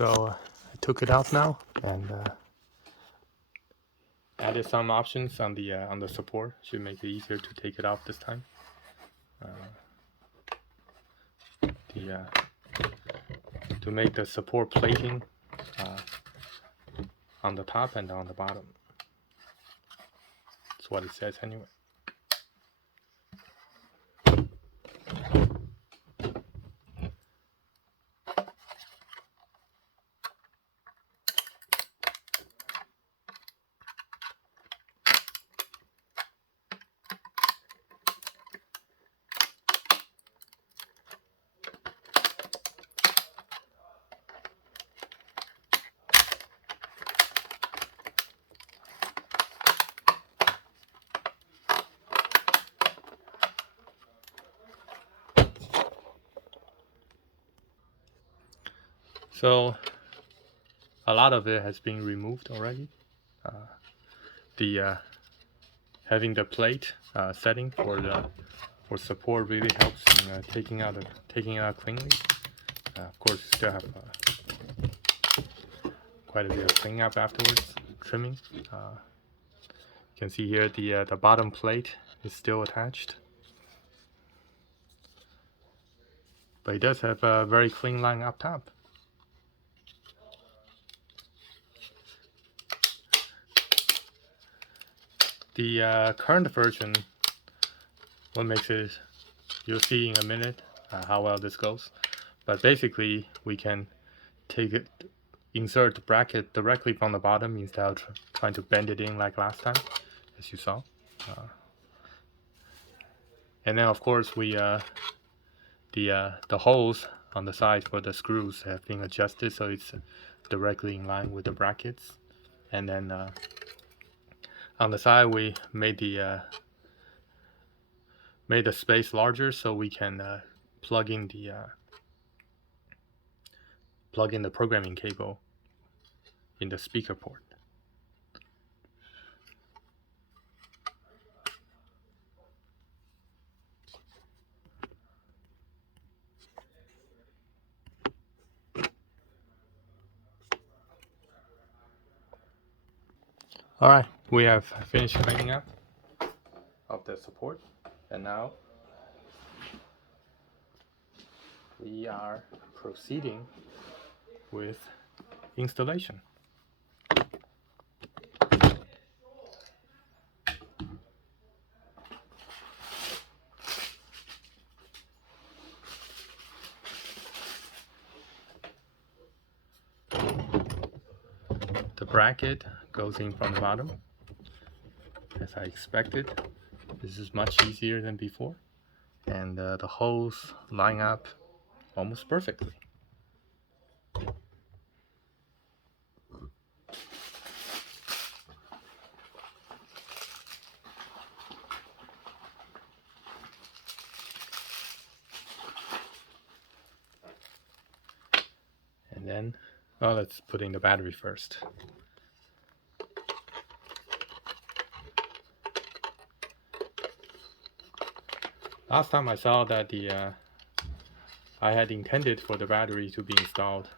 So I took it out now and added some options on the support. Should make it easier to take it off this time. To make the support plating on the top and on the bottom. That's what it says anyway. So a lot of it has been removed already. Having the plate setting for support really helps in taking it out cleanly. Of course, you still have quite a bit of cleanup afterwards, trimming. You can see here the bottom plate is still attached, but it does have a very clean line up top. The current version, what makes it, you'll see in a minute how well this goes. But basically, we can insert the bracket directly from the bottom instead of trying to bend it in like last time, as you saw. And then, of course, the holes on the side for the screws have been adjusted so it's directly in line with the brackets. And then on the side, we made the space larger so we can plug in the programming cable in the speaker port. Alright, we have finished cleaning up of the support, and now we are proceeding with installation. The bracket goes in from the bottom, as I expected. This is much easier than before, and the holes line up almost perfectly. And then, well, let's put in the battery first. Last time I saw that I had intended for the battery to be installed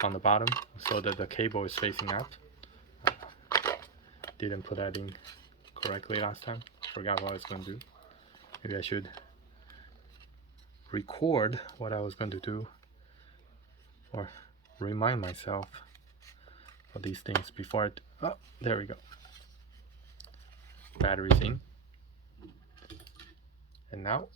on the bottom so that the cable is facing up. Didn't put that in correctly last time. Forgot what I was going to do. Maybe I should record what I was going to do, or remind myself of these things before oh, there we go. Batteries in. And now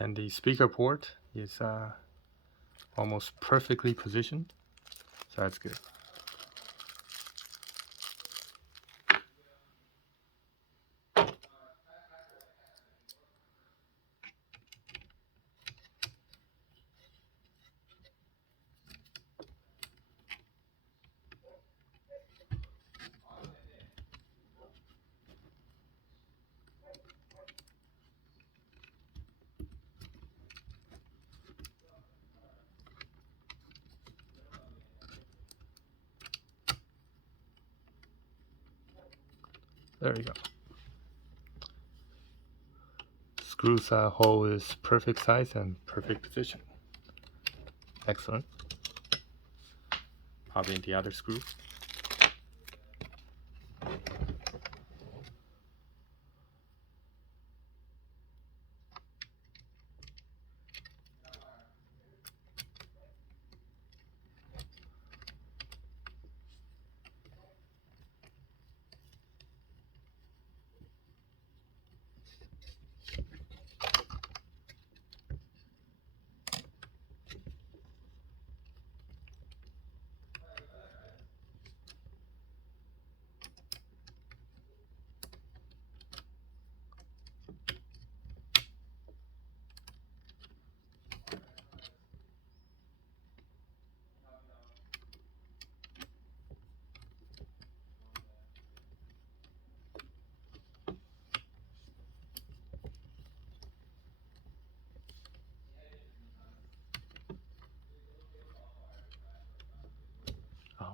And the speaker port is almost perfectly positioned, so that's good. There we go. Screws hole is perfect size and perfect position. Excellent. Pop in the other screw.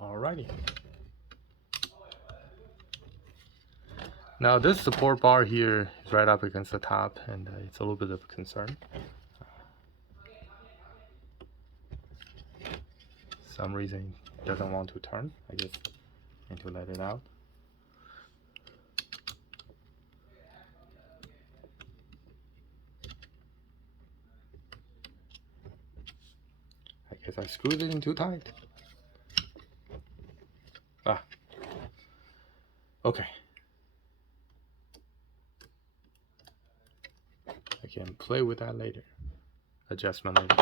Alrighty. Now this support bar here is right up against the top, and it's a little bit of a concern. Some reason it doesn't want to turn. I just need to let it out. I guess I screwed it in too tight. Ah. Okay. I can play with that later. Adjustment later.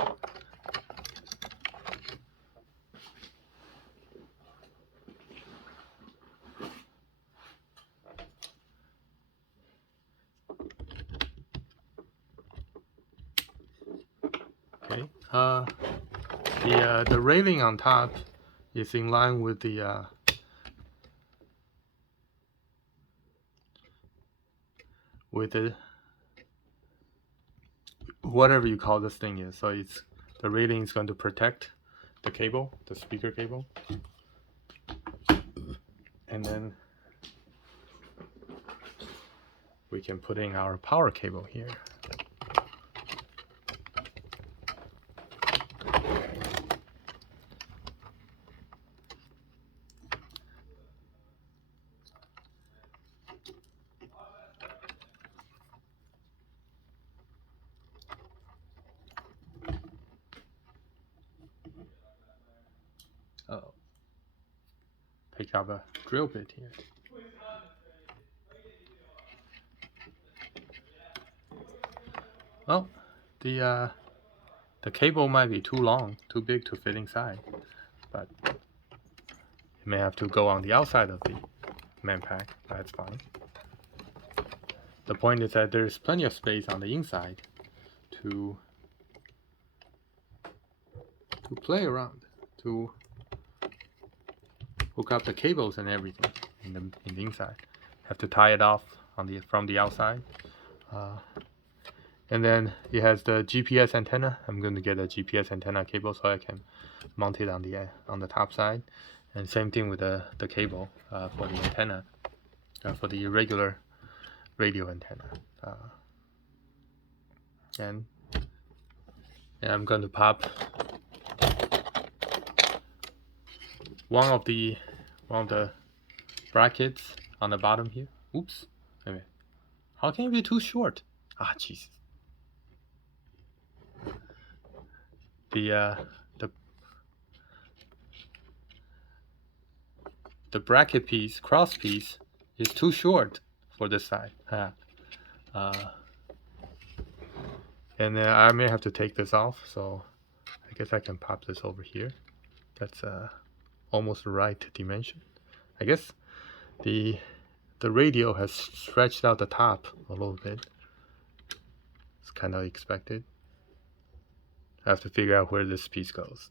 Okay. The railing on top is in line with the whatever you call this thing is. So it's the railing is going to protect the cable, the speaker cable, and then we can put in our power cable here. Uh-oh. Pick up a drill bit here. Well, the cable might be too long, too big to fit inside, but you may have to go on the outside of the main pack. That's fine. The point is that there's plenty of space on the inside to play around, to hook up the cables and everything in the inside. Have to tie it off from the outside. And then it has the GPS antenna. I'm going to get a GPS antenna cable so I can mount it on the top side. And same thing with the cable for the antenna, for the regular radio antenna. And I'm going to pop one of the brackets on the bottom here. Oops. Wait. How can it be too short? Ah, jeez. The bracket piece, cross piece, is too short for this side. And I may have to take this off, so I guess I can pop this over here. That's almost the right dimension. I guess the radio has stretched out the top a little bit. It's kind of expected. I have to figure out where this piece goes.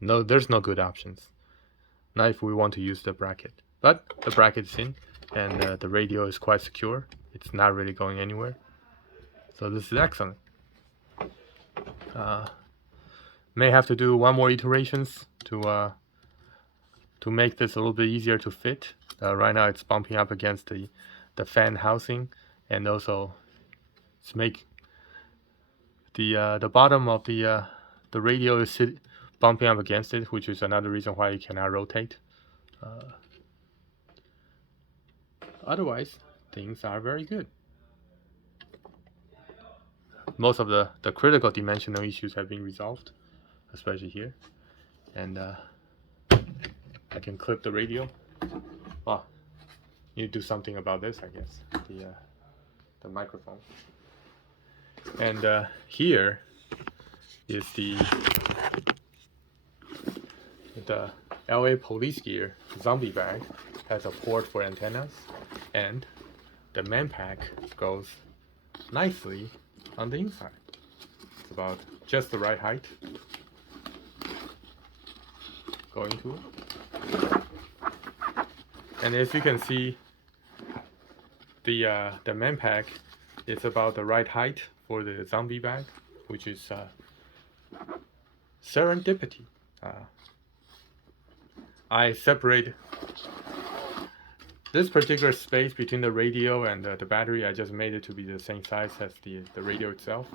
No, there's no good options. Not if we want to use the bracket. But the bracket is in, and the radio is quite secure. It's not really going anywhere. So this is excellent. May have to do one more iterations to make this a little bit easier to fit. Right now it's bumping up against the fan housing, and also it's make the bottom of the radio is bumping up against it, which is another reason why it cannot rotate. Otherwise, things are very good. Most of the critical dimensional issues have been resolved, especially here. And I can clip the radio. Oh, need to do something about this, I guess. The microphone. And here is the LA police gear zombie bag. Has a port for antennas, and the man pack goes nicely on the inside. It's about just the right height going to it. And as you can see, the man pack is about the right height for the zombie bag, which is serendipity. I separate this particular space between the radio and the battery. I just made it to be the same size as the radio itself,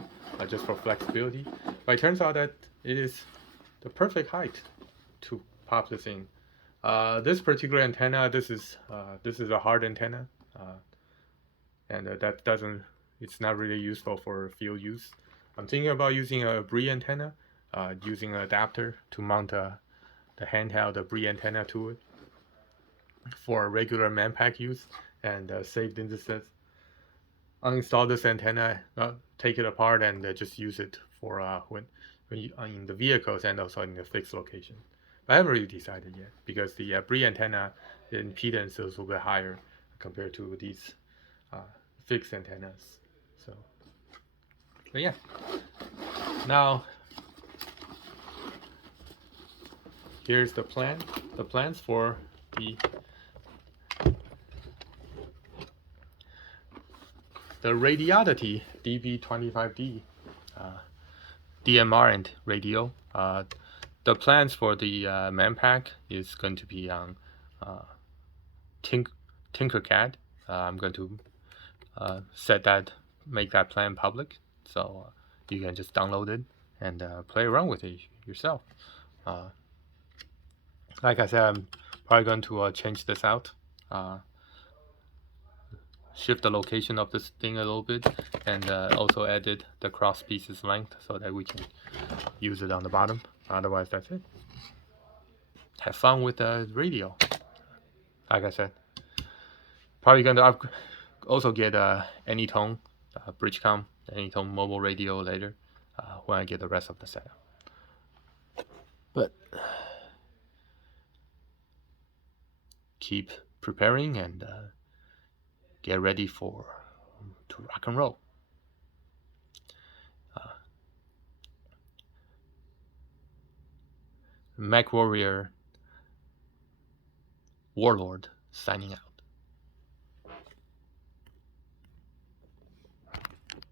just for flexibility. But it turns out that it is the perfect height to pop this in. This particular antenna, this is a hard antenna, and that doesn't. It's not really useful for field use. I'm thinking about using a Bree antenna, using an adapter to mount the handheld Bree antenna to it for regular man pack use, and save indices. Uninstall this antenna, take it apart, and just use it for when you in the vehicles and also in the fixed location. But I haven't really decided yet, because the Bree antenna, the impedance is a little bit higher compared to these fixed antennas. So, but yeah. Now, here's the plan. The plans for the Radiolity DB25-D DMR and radio. The plans for the man pack is going to be on Tinkercad. I'm going to make that plan public, so you can just download it and play around with it yourself. Like I said, I'm probably going to change this out, shift the location of this thing a little bit, and also edit the cross pieces length so that we can use it on the bottom. Otherwise, that's it. Have fun with the radio. Like I said, probably going to also get Anytone, Bridgecom, Anytone mobile radio later when I get the rest of the setup. But keep preparing and get ready to rock and roll. MacWarrior Warlord signing out.